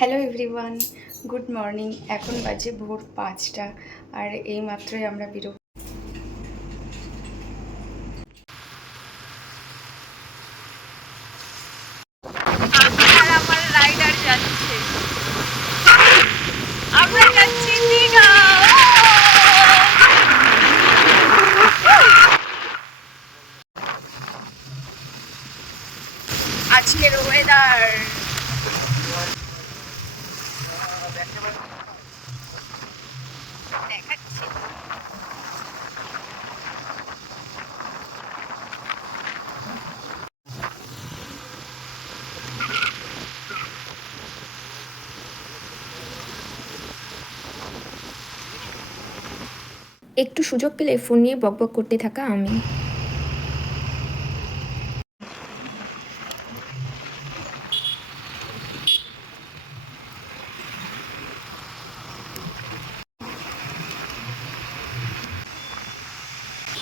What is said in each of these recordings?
Hello everyone, good morning. এখন বাজে ভোর ৫টা আর এই মাত্রই আমরা বেরোব। আর আমার রাইডার যাচ্ছে, আমরা যাচ্ছি দীঘা। আজকের ওয়েদার দেখাচ্ছি। একটু সুযোগ পেলে ফোন নিয়ে বকবক করতে থাকা আমি।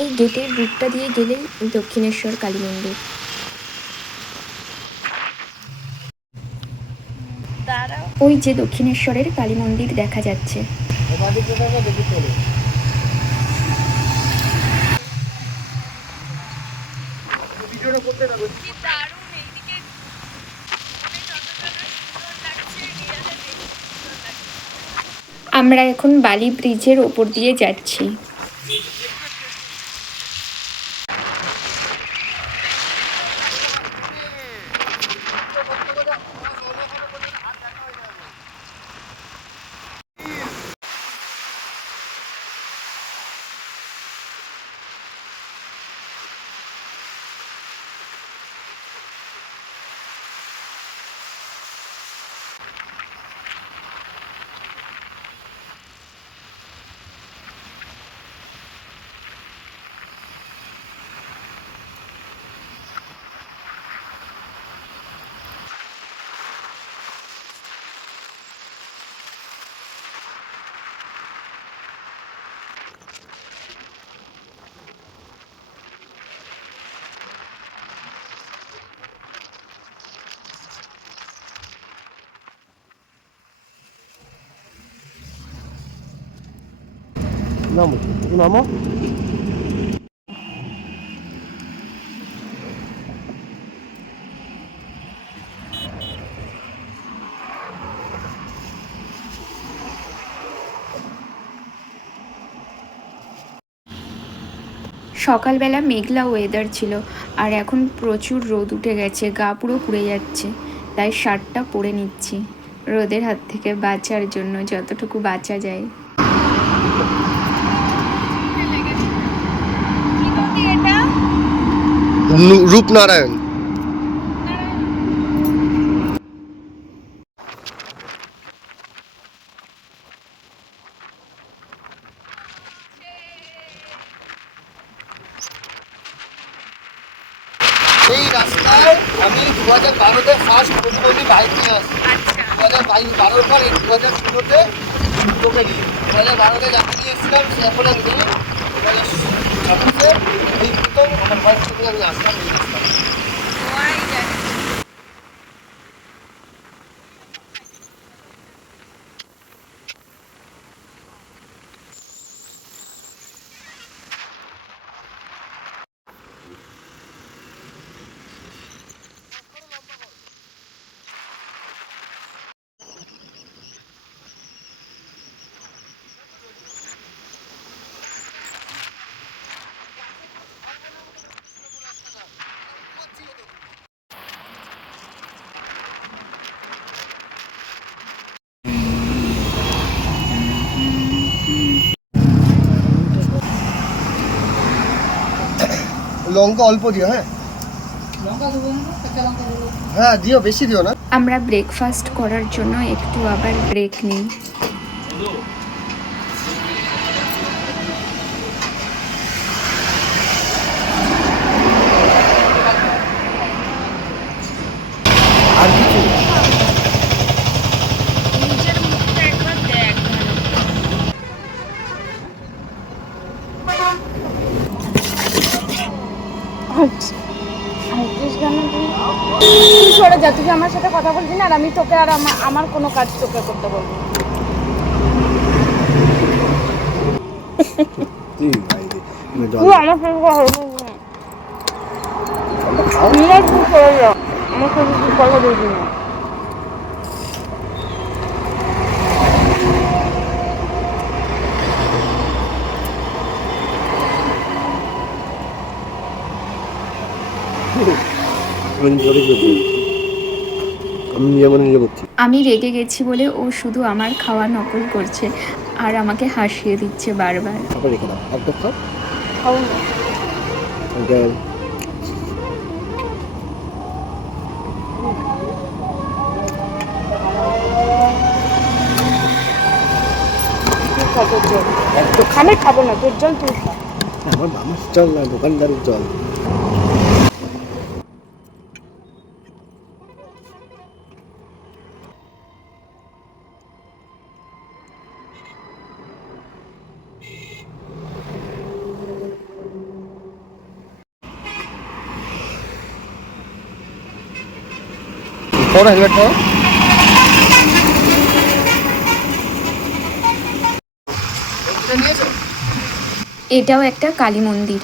এই গেটের রুটটা দিয়ে গেলেই দক্ষিণেশ্বর কালী মন্দির। দাঁড়াও, ওই যে দক্ষিণেশ্বরের কালী মন্দির দেখা যাচ্ছে। কি দারুণ এইদিকে যতটা না সুন্দর লাগছে, রিয়েলে বেশি সুন্দর লাগছে। আমরা এখন বালি ব্রিজের ওপর দিয়ে যাচ্ছি। নামো নামো। সকালবেলা মেঘলা ওয়েদার ছিল আর এখন প্রচুর রোদ উঠে গেছে, গা পুরো পুড়ে যাচ্ছে। তাই শার্টটা পরে নিচ্ছি রোদের হাত থেকে বাঁচার জন্য, যতটুকু বাঁচা যায়। কি নদী এটা? রূপনারায়ণ। এই রাস্তায় আমি 2012-তে ফার্স্ট প্রথমে বাইক নিয়ে আসি। আচ্ছা, 2012 পর এই 2016-তে তোকে নিয়ে 2012-তে যাকে নিয়ে এসেছিলাম সে এখন আর নেই। 2026-এ এই প্রথম আমার বাইক থেকে আমি আসলাম এই রাস্তায়। ওয়াই জানি। লঙ্কা অল্প দিও, হ্যাঁ হ্যাঁ দিও, বেশি দিও না। আমরা ব্রেকফাস্ট করার জন্য একটু আবার ব্রেক নিই। আর কিছু নিজের মুখটা একবার দেখ ভালো। তুই সরে যা, তুই আমার সাথে কথা বলবি না, আর আমি তোকে আর আমার কোনো কাজ তোকে করতে বলবো না। তুই আমার সাথে কথা বলবি না। তুই করে যা, আমার সাথে তুই কথা বলবি না। আমি রেগে গেছি বলে ও শুধু আমার খাওয়া নকল করছে আর আমাকে হাসিয়ে দিচ্ছে বারবার। আমি খাবো না, তোর জল তুই খা। আমার মানুষ জল না, দোকানদারের জল। হেলমেট পরো। এটাও একটা কালী মন্দির।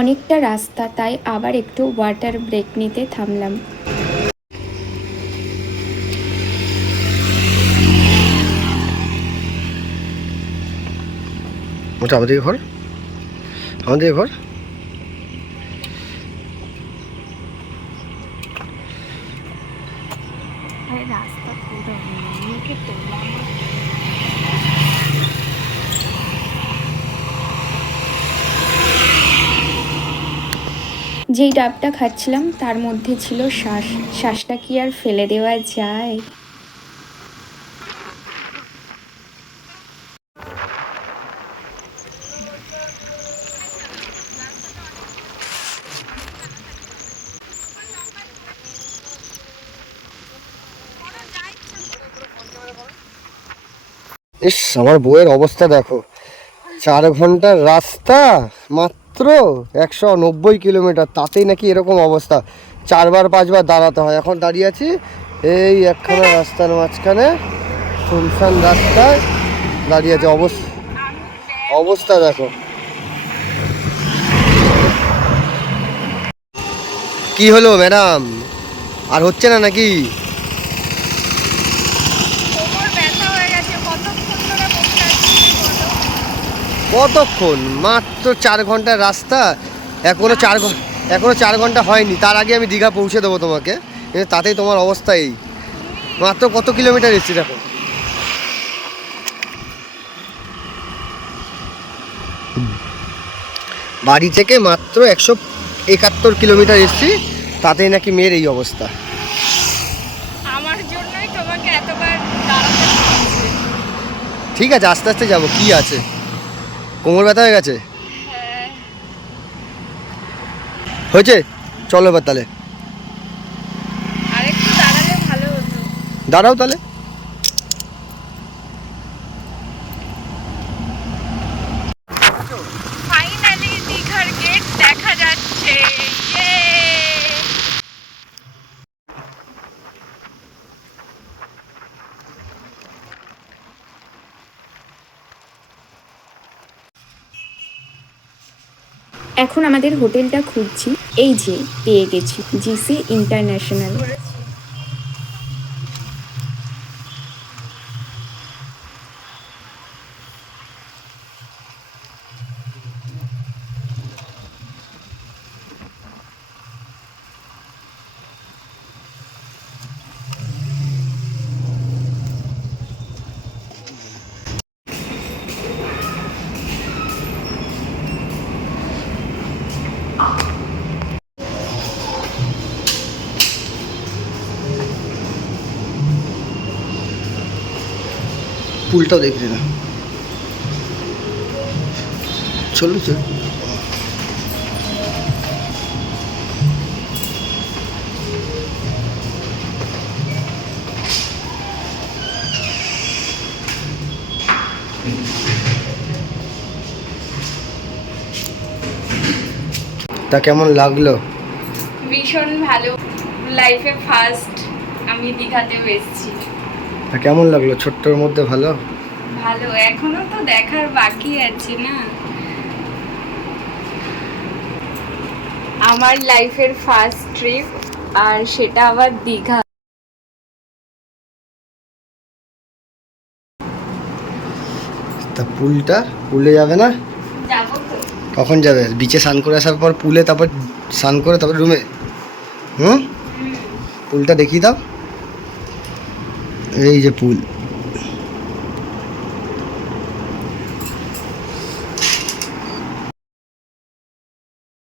অনেকটা রাস্তা, তাই আবার একটু ওয়াটার ব্রেক নিতে থামলাম। ওটা আমাদের ঘর, আমাদের ঘর। রাস্তা পুরো মুখে তোলা। যেই ডাবটা খাচ্ছিলাম তার মধ্যে ছিল শ্বাস। শ্বাসটা কি আর ফেলে দেওয়া যায়? ইস, আমার বউয়ের অবস্থা দেখো। 4 ঘন্টার রাস্তা, মাত্র 190 কিলোমিটার, তাতেই নাকি এরকম অবস্থা। 4বার 5বার দাঁড়াতে হয়। এখন দাঁড়িয়ে আছি এই একখানা রাস্তার মাঝখানে, শুনশান রাস্তায় দাঁড়িয়ে আছে। অবস্থা দেখো। কি হলো ম্যাডাম, আর হচ্ছে না নাকি? কতক্ষণ? মাত্র 4 ঘন্টার রাস্তা। এখনো 4 ঘন্টা হয়নি, তার আগে আমি দীঘা পৌঁছে দেবো তোমাকে। কিন্তু তাতেই তোমার অবস্থা এই। মাত্র কত কিলোমিটার এসেছি দেখো। বাড়ি থেকে মাত্র 171 কিলোমিটার এসেছি, তাতেই নাকি মেয়ের এই অবস্থা। আমার জন্যই তোমাকে এতবার দাঁড়াতে হচ্ছে। ঠিক আছে, আস্তে আস্তে যাবো, কি আছে। কোমর ব্যথা হয়ে গেছে? হয়েছে, চলো এবার তাহলে। আরেকটু দাঁড়ালে ভালো হতো। দাঁড়াও তাহলে। ফাইনালি দীঘার গেট দেখা যাচ্ছে। এখন আমাদের হোটেলটা খুঁজছি। এই যে পেয়ে গেছি, জিসি ইন্টারন্যাশনাল। পুলটাও দেখবে না। চলো চলো। তা কেমন লাগলো? ভীষণ ভালো, লাইফে ফার্স্ট আমি দীঘাতেও এসেছি। তা কেমন লাগলো? ছোট্টর মধ্যে ভালো? ভালো, এখনো তো দেখার বাকি আছে না। আমার লাইফের ফার্স্ট ট্রিপ, আর সেটা আবার দীঘা। তা পুলে যাবে না? যাবো তো। কখন যাবে? বিচে স্নান করে আসার পর পুলে, তারপর স্নান করে তারপর রুমে? পুলটা দেখিয়ে দাও। এই যে পুল।